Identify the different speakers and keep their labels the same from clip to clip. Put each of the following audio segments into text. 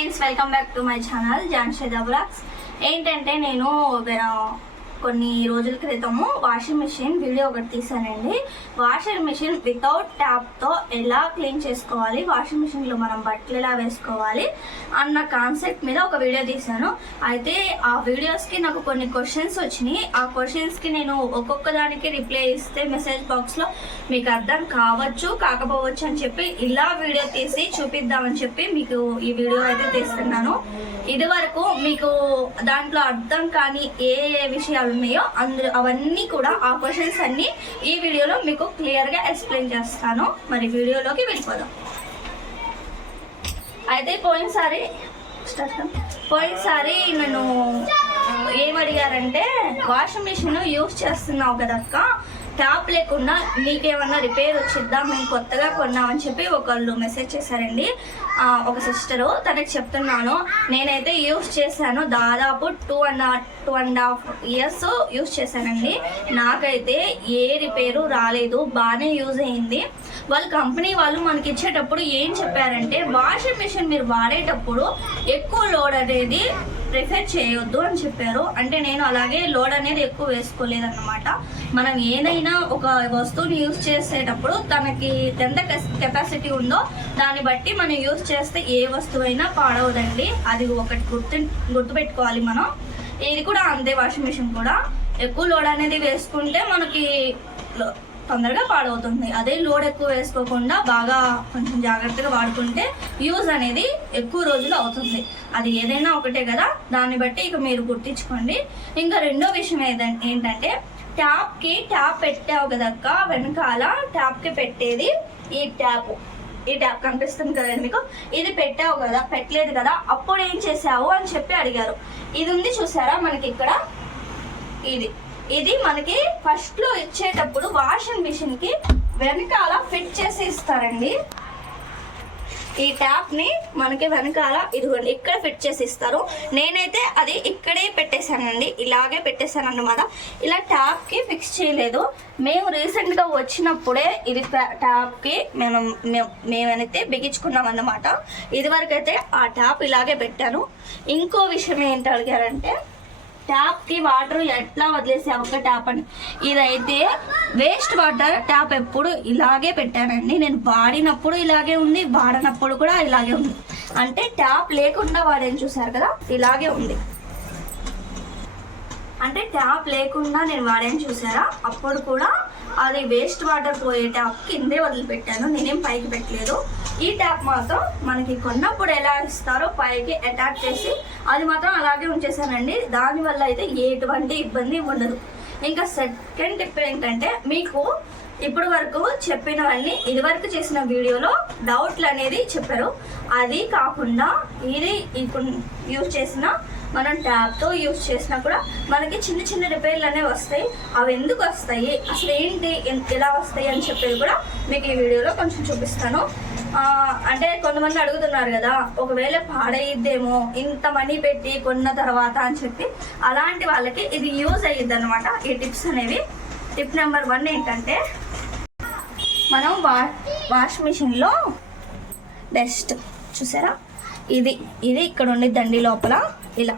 Speaker 1: Friends welcome back to my channel Jansheda vlogs ఏంటంటే నేను ఆ, కొన్ని రోజుల క్రితము వాషింగ్ మిషన్ వీడియో ఒకటి తీసానండి వాషింగ్ మిషన్ వితౌట్ ట్యాప్తో ఎలా క్లీన్ చేసుకోవాలి? వాషింగ్ మిషన్లో మనం బట్టలు ఎలా వేసుకోవాలి? అన్న కాన్సెప్ట్ మీద ఒక వీడియో తీశాను. అయితే ఆ వీడియోస్కి నాకు కొన్ని క్వశ్చన్స్ వచ్చినాయి. ఆ క్వశ్చన్స్కి నేను ఒక్కొక్క దానికి రిప్లై ఇస్తే మెసేజ్ బాక్స్లో మీకు అర్థం కావచ్చు కాకపోవచ్చు అని చెప్పి ఇలా వీడియో తీసి చూపిద్దామని చెప్పి మీకు ఈ వీడియో అయితే తీస్తున్నాను. ఇది వరకు మీకు దాంట్లో అర్థం కానీ ఏ ఏ విషయాలు ఉన్నాయో అందులో అవన్నీ కూడా ఆ క్వశ్చన్స్ అన్ని ఈ వీడియోలో మీకు క్లియర్గా ఎక్స్ప్లెయిన్ చేస్తాను. మరి వీడియోలోకి వెళ్ళిపోదాం. అయితే పోయినసారి స్టార్ట్ పోయినసారి నన్ను ఏమడిగారంటే వాషింగ్ మిషన్ యూస్ చేస్తున్నావు కదక్క? ట్యాప్ లేకుండా నీకేమన్నా రిపేర్ వచ్చిద్దా మేము కొత్తగా కొన్నామని చెప్పి ఒకళ్ళు మెసేజ్ చేశారండి. ఒక సిస్టరు తనకి చెప్తున్నాను నేనైతే యూస్ చేశాను దాదాపు two and two and half years use చేశానండి. నాకైతే ఏ రిపేరు రాలేదు బాగానే యూజ్ అయింది. వాళ్ళ కంపెనీ వాళ్ళు మనకి ఇచ్చేటప్పుడు ఏం చెప్పారంటే వాషింగ్ మిషన్ మీరు వాడేటప్పుడు ఎక్కువ లోడ్ అనేది ప్రిఫర్ చేయొద్దు అని చెప్పారు. అంటే నేను అలాగే లోడ్ అనేది ఎక్కువ వేసుకోలేదన్నమాట. మనం ఏదైనా ఒక వస్తువుని యూజ్ చేసేటప్పుడు తనకి ఎంత కెపాసిటీ ఉందో దాన్ని బట్టి మనం యూజ్ చేస్తే ఏ వస్తువైనా పాడవదండి. అది ఒకటి గుర్తు గుర్తుపెట్టుకోవాలి మనం. ఇది కూడా అంతే వాషింగ్ మిషన్ కూడా. ఎక్కువ లోడ్ అనేది వేసుకుంటే మనకి లో- తొందరగా పాడవుతుంది. అదే లోడ్ ఎక్కువ వేసుకోకుండా బాగా కొంచెం జాగ్రత్తగా వాడుకుంటే యూజ్ అనేది ఎక్కువ రోజులు అవుతుంది. అది ఏదైనా ఒకటే కదా? దాన్ని బట్టి ఇక మీరు గుర్తించుకోండి. ఇంకా రెండో విషయం ఏదంటే ఏంటంటే ట్యాప్కి ట్యాప్ పెట్టావు కదక్క వెనకాల ట్యాప్కి పెట్టేది ఈ ట్యాప్. ఈ ట్యాప్ కనిపిస్తుంది కదండి మీకు? ఇది పెట్టావు కదా పెట్టలేదు కదా అప్పుడు ఏం చేసావు అని చెప్పి అడిగారు. ఇది ఉంది చూసారా మనకి ఇక్కడ? ఇది. ఇది మనకి ఫస్ట్లో ఇచ్చేటప్పుడు వాషింగ్ మిషన్కి వెనకాల ఫిట్ చేసి ఇస్తారండి. ఈ ట్యాప్ని మనకి వెనకాల ఇదిగోండి ఇక్కడ ఫిట్ చేసి ఇస్తారు. నేనైతే అది ఇక్కడే పెట్టేశానండి ఇలాగే పెట్టేశాను అనమాట ఇలా ట్యాప్కి ఫిక్స్ చేయలేదు. మేము రీసెంట్గా వచ్చినప్పుడే ఇది ట్యాప్కి మేము మేమైతే బిగించుకున్నాం అన్నమాట ఇది ఆ ట్యాప్ ఇలాగే పెట్టాను. ఇంకో విషయం ఏంటి అడిగారంటే ట్యాప్కి వాటర్ ఎట్లా వదిలేసాము ఒక ట్యాప్ అని ఇదైతే వేస్ట్ వాటర్ ట్యాప్ ఎప్పుడు ఇలాగే పెట్టానండి. నేను వాడినప్పుడు ఇలాగే ఉంది వాడనప్పుడు కూడా ఇలాగే ఉంది. అంటే ట్యాప్ లేకుండా వాడేది చూసారు కదా? ఇలాగే ఉంది. అంటే ట్యాప్ లేకుండా నేను వాడాను చూసారా? అప్పుడు కూడా అది వేస్ట్ వాటర్ పోయే ట్యాప్ కిందే వదిలిపెట్టాను. నేనేం పైకి పెట్టలేదు. ఈ ట్యాప్ మాత్రం మనకి కొన్నప్పుడు ఎలా ఇస్తారో పైకి అటాచ్ చేసి అది మాత్రం అలాగే ఉంచేసానండి దానివల్ల అయితే ఎటువంటి ఇబ్బంది ఉండదు. ఇంకా సెకండ్ టిప్ ఏంటంటే మీకు ఇప్పుడు వరకు చెప్పినవన్నీ ఇదివరకు చేసిన వీడియోలో డౌట్లు అనేది చెప్పారు. అది కాకుండా ఇది యూజ్ చేసిన మనం ట్యాబ్తో యూజ్ చేసినా కూడా మనకి చిన్న చిన్న రిపేర్లు అనేవి వస్తాయి. అవి ఎందుకు వస్తాయి? అసలు ఏంటి? ఎలా వస్తాయి అని చెప్పేది కూడా మీకు ఈ వీడియోలో కొంచెం చూపిస్తాను. అంటే కొంతమంది అడుగుతున్నారు కదా ఒకవేళ పాడయిద్దేమో ఇంత మనీ పెట్టి కొన్న తర్వాత అని చెప్పి అలాంటి వాళ్ళకి ఇది యూజ్ అయ్యిద్ది అనమాట ఈ టిప్స్ అనేవి. టిప్ నెంబర్ వన్ ఏంటంటే మనం వా వాష్ మిషన్లో డస్ట్ చూసారా? ఇది ఇది ఇక్కడ ఉండిద్దండి లోపల ఇలా.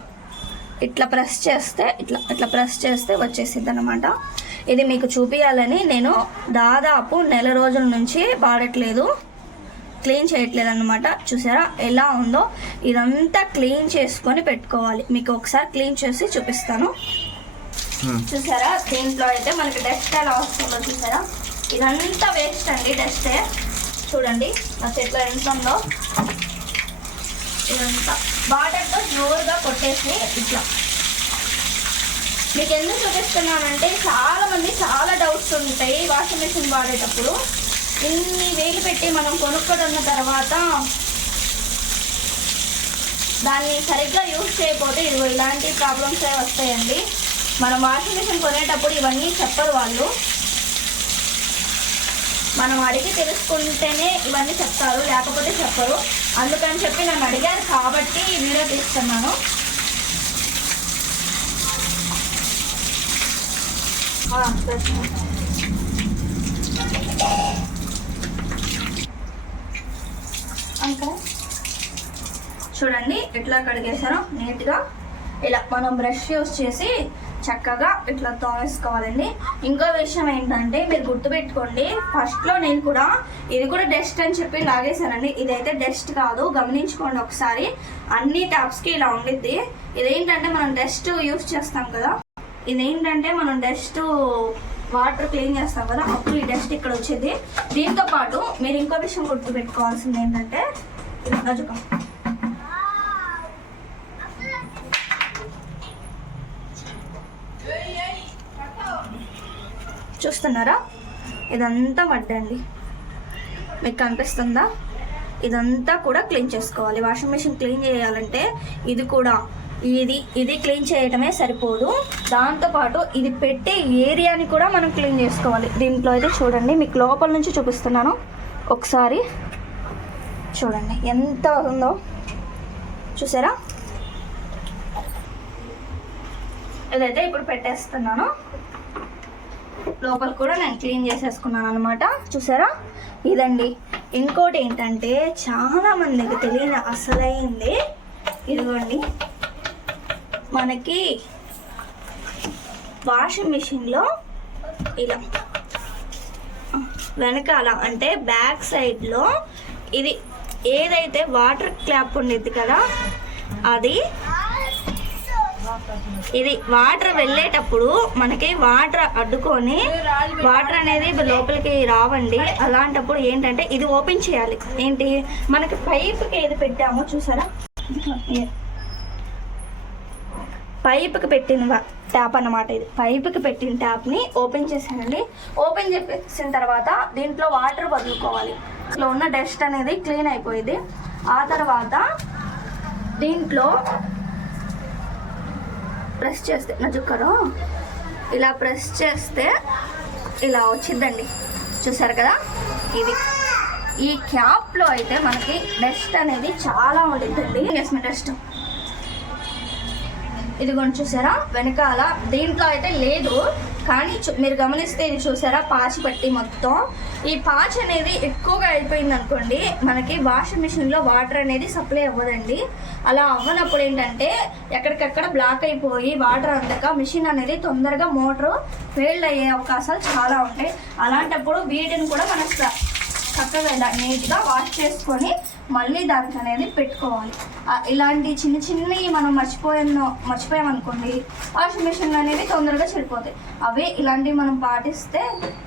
Speaker 1: ఇట్లా ప్రెస్ చేస్తే ఇట్లా ఇట్లా ప్రెస్ చేస్తే వచ్చేసిద్ది అనమాట ఇది మీకు చూపించాలని నేను దాదాపు నెల రోజుల నుంచి వాడట్లేదు. క్లీన్ చేయట్లేదు అనమాట చూసారా? ఎలా ఉందో ఇదంతా క్లీన్ చేసుకొని పెట్టుకోవాలి. మీకు ఒకసారి క్లీన్ చేసి చూపిస్తాను. చూసారా? దీంట్లో అయితే మనకి డస్ట్ ఎలా వస్తుందో చూసారా? ఇదంతా వేస్ట్ అండి డస్టే చూడండి నా చెట్లో ఎంత ఉందో. ఇదంతా. వాటర్తో జోరుగా కొట్టేసి ఇట్లా. మీకు ఎందుకు చూపిస్తున్నానంటే చాలా మంది చాలా డౌట్స్ ఉంటాయి. వాషింగ్ మిషన్ వాడేటప్పుడు. ఇన్ని వేలు పెట్టి మనం కొనుక్కోదన్న తర్వాత దాన్ని సరిగ్గా యూజ్ చేయకపోతే ఇదిగో ఇలాంటి ప్రాబ్లమ్స్ వస్తాయండి. మనం వాషింగ్ మిషన్ కొనేటప్పుడు ఇవన్నీ చెప్పరు వాళ్ళు. మనం అడిగి తెలుసుకుంటేనే ఇవన్నీ చెప్తారు లేకపోతే చెప్పరు. అందుకని చెప్పి నన్ను అడిగారు కాబట్టి ఈ వీడియో తీస్తున్నాను. ప్రశ్న. అంకా చూడండి ఎట్లా కడిగేసారో నీట్గా. ఇలా మనం బ్రష్ యూస్ చేసి చక్కగా ఇట్లా తోమేసుకోవాలండి. ఇంకో విషయం ఏంటంటే మీరు గుర్తుపెట్టుకోండి ఫస్ట్లో నేను కూడా ఇది కూడా డస్ట్ అని చెప్పి లాగేశానండి. ఇదైతే డస్ట్ కాదు గమనించుకోండి ఒకసారి. అన్ని ట్యాప్స్కి ఇలా ఉండిద్ది. ఇదేంటంటే మనం డస్ట్ యూస్ చేస్తాం కదా. ఇదేంటంటే మనం డస్ట్ వాటర్ క్లీన్ చేస్తాం కదా అప్పుడు ఈ డస్ట్ ఇక్కడ వచ్చేది. దీంతో పాటు మీరు ఇంకో విషయం గుర్తుపెట్టుకోవాల్సింది ఏంటంటే రజకం. చూస్తున్నారా? ఇదంతా మడ్డండి మీకు కనిపిస్తుందా? ఇదంతా కూడా క్లీన్ చేసుకోవాలి. వాషింగ్ మెషిన్ క్లీన్ చేయాలంటే ఇది కూడా ఇది ఇది క్లీన్ చేయటమే సరిపోదు. దాంతోపాటు ఇది పెట్టే ఏరియాని కూడా మనం క్లీన్ చేసుకోవాలి. దీంట్లో అయితే చూడండి మీకు లోపల నుంచి చూపిస్తున్నాను. ఒకసారి చూడండి ఎంత ఉందో. చూసారా? ఇదైతే ఇప్పుడు పెట్టేస్తున్నాను. లోపల కూడా నేను క్లీన్ చేసేసుకున్నాను అనమాట చూసారా? ఇదండి. ఇంకోటి ఏంటంటే చాలా మందికి తెలియని అసలైంది. ఇదిగోండి. మనకి వాషింగ్ మిషన్లో ఇలా వెనకాల అంటే బ్యాక్ సైడ్లో ఇది ఏదైతే వాటర్ క్లాప్ ఉండేది కదా అది ఇది వాటర్ వెళ్ళేటప్పుడు మనకి వాటర్ అడ్డుకొని వాటర్ అనేది లోపలికి రావండి. అలాంటప్పుడు ఏంటంటే ఇది ఓపెన్ చేయాలి. ఏంటి? మనకి పైప్కి ఏది పెట్టామో చూసారా? పైప్కి పెట్టిన ట్యాప్ అన్నమాట ఇది. పైప్కి పెట్టిన ట్యాప్ని ఓపెన్ చేసానండి ఓపెన్ చేసిన తర్వాత దీంట్లో వాటర్ వదులుకోవాలి. ఇట్లా ఉన్న డస్ట్ అనేది క్లీన్ అయిపోయింది. ఆ తర్వాత దీంట్లో ప్రెస్ చేస్తే నా చుక్కరు ఇలా ప్రెస్ చేస్తే ఇలా వచ్చిందండి. చూసారు కదా? ఇది. ఈ క్యాప్లో అయితే మనకి డస్ట్ అనేది చాలా ఉండిద్దండి. డస్ట్? ఇదిగోండి చూసారా? వెనకాల దీంట్లో అయితే లేదు. కానీ మీరు గమనిస్తే ఇది చూసారా? పాచి పట్టి మొత్తం. ఈ పాచి అనేది ఎక్కువగా అయిపోయింది అనుకోండి మనకి వాషింగ్ మిషన్లో వాటర్ అనేది సప్లై అవ్వదండి. అలా అవ్వనప్పుడు ఏంటంటే ఎక్కడికక్కడ బ్లాక్ అయిపోయి వాటర్ అందక మిషన్ అనేది తొందరగా మోటార్ ఫెయిల్ అయ్యే అవకాశాలు చాలా ఉంటాయి. అలాంటప్పుడు వీటిని కూడా మనం చక్కగా ఇలా నీట్గా వాష్ చేసుకొని మళ్ళీ దానికి అనేది పెట్టుకోవాలి. ఇలాంటి చిన్న చిన్నవి మనం మర్చిపోయాను మర్చిపోయామనుకోండి వాషింగ్ మిషన్ అనేవి తొందరగా చెడిపోతాయి. అవే ఇలాంటివి మనం పాటిస్తే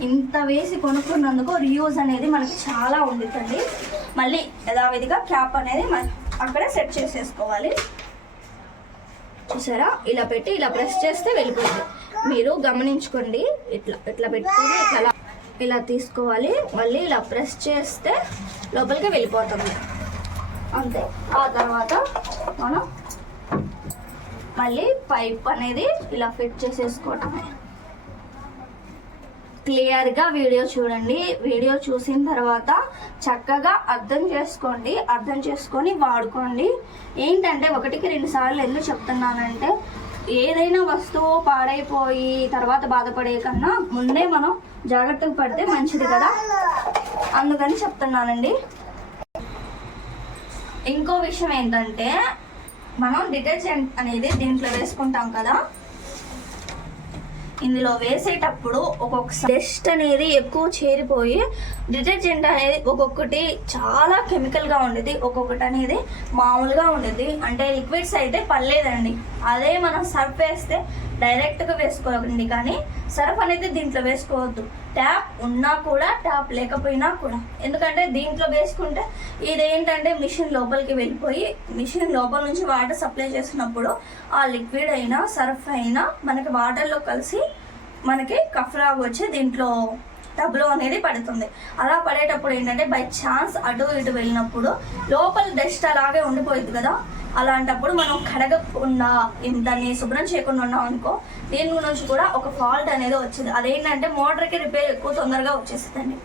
Speaker 1: ఇంత వేసి కొనుక్కున్నందుకు రియూజ్ అనేది మనకి చాలా ఉండిద్దండి. మళ్ళీ యథావిధిగా క్యాప్ అనేది మన అక్కడే సెట్ చేసేసుకోవాలి. చూసారా? ఇలా పెట్టి ఇలా ప్రెస్ చేస్తే వెళ్ళిపోతుంది మీరు గమనించుకోండి. ఇట్లా ఇట్లా పెట్టుకొని ఇట్లా ఇలా తీసుకోవాలి. మళ్ళీ ఇలా ప్రెస్ చేస్తే లోపలికి వెళ్ళిపోతుంది. అంతే. ఆ తర్వాత మనం మళ్ళీ పైప్ అనేది ఇలా ఫిట్ చేసేసుకోవటమే. క్లియర్గా వీడియో చూడండి. వీడియో చూసిన తర్వాత చక్కగా అర్థం చేసుకోండి. అర్థం చేసుకొని వాడుకోండి. ఏంటంటే ఒకటికి రెండు సార్లు ఎందుకు చెప్తున్నానంటే ఏదైనా వస్తువు పాడైపోయి తర్వాత బాధపడే కన్నా ముందే మనం జాగ్రత్తగా పడితే మంచిది కదా? అందుకని చెప్తున్నానండి. ఇంకో విషయం ఏంటంటే మనం డిటర్జెంట్ అనేది దీంట్లో వేసుకుంటాం కదా. ఇందులో వేసేటప్పుడు ఒక్కొక్కసారి డస్ట్ అనేది ఎక్కువ చేరిపోయి డిటర్జెంట్ అనేది ఒక్కొక్కటి చాలా కెమికల్గా ఉండేది ఒక్కొక్కటి అనేది మామూలుగా ఉండేది. అంటే లిక్విడ్స్ అయితే పర్లేదండి అదే మనం సర్ఫ్ వేస్తే డైరెక్ట్గా వేసుకోకండి కానీ సర్ఫ్ అనేది దీంట్లో వేసుకోవద్దు. ట్యాప్ ఉన్నా కూడా ట్యాప్ లేకపోయినా కూడా. ఎందుకంటే దీంట్లో వేసుకుంటే ఇదేంటంటే మిషన్ లోపలికి వెళ్ళిపోయి మిషన్ లోపల నుంచి వాటర్ సప్లై చేసినప్పుడు ఆ లిక్విడ్ అయినా సర్ఫ్ అయినా మనకి వాటర్లో కలిసి మనకి కఫ్రా వచ్చి దీంట్లో టబ్లో అనేది పడుతుంది. అలా పడేటప్పుడు ఏంటంటే బై ఛాన్స్ అటు ఇటు వెళ్ళినప్పుడు లోపల డస్ట్ అలాగే ఉండిపోయింది కదా. అలాంటప్పుడు మనం కడగకుండా దాన్ని శుభ్రం చేయకుండా ఉన్నాం అనుకో దీని నుంచి కూడా ఒక ఫాల్ట్ అనేది వచ్చింది. అదేంటంటే మోటార్కి రిపేర్ ఎక్కువ తొందరగా వచ్చేస్తుందండి.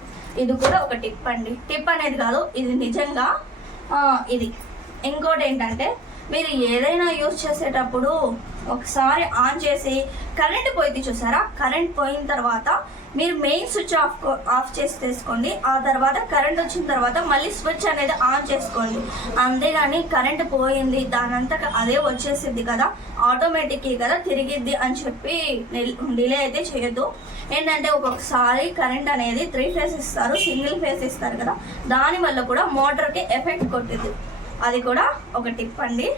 Speaker 1: ఇది కూడా ఒక టిప్ అండి. టిప్ అనేది కాదు ఇది నిజంగా ఇది. ఇంకోటి ఏంటంటే మీరు ఏదైనా యూజ్ చేసేటప్పుడు ఒకసారి ఆన్ చేసి కరెంట్ పోయింది చూసారా? కరెంట్ పోయిన తర్వాత మీరు మెయిన్ స్విచ్ ఆఫ్ ఆఫ్ చేసి తీసుకోండి. ఆ తర్వాత కరెంట్ వచ్చిన తర్వాత మళ్ళీ స్విచ్ అనేది ఆన్ చేసుకోండి. అంతేగాని కరెంట్ పోయింది దానంతా అదే వచ్చేసిద్ది కదా. ఆటోమేటిక్ కదా తిరిగిద్ది అని చెప్పి డిలే అయితే చేయొద్దు. ఏంటంటే ఒక్కొక్కసారి కరెంట్ అనేది త్రీ ఫేస్ ఇస్తారు సింగిల్ ఫేస్ ఇస్తారు కదా. దానివల్ల కూడా మోటార్కి ఎఫెక్ట్ కొట్టింది అది కూడా ఒక టిప్ అండి.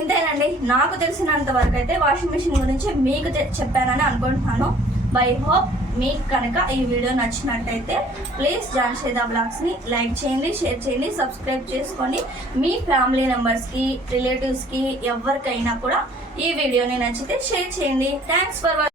Speaker 1: ఇంతేనండి నాకు తెలిసినంత వరకు అయితే వాషింగ్ మిషన్ గురించి మీకు తె- చెప్పానని అనుకుంటున్నాను. బై హోప్ మీకు కనుక ఈ వీడియో నచ్చినట్టయితే ప్లీజ్ జాన్షేదా బ్లాగ్స్ని లైక్ చేయండి షేర్ చేయండి సబ్స్క్రైబ్ చేసుకోండి. మీ ఫ్యామిలీ మెంబర్స్కి రిలేటివ్స్కి ఎవరికైనా కూడా ఈ వీడియోని నచ్చితే షేర్ చేయండి. Thanks for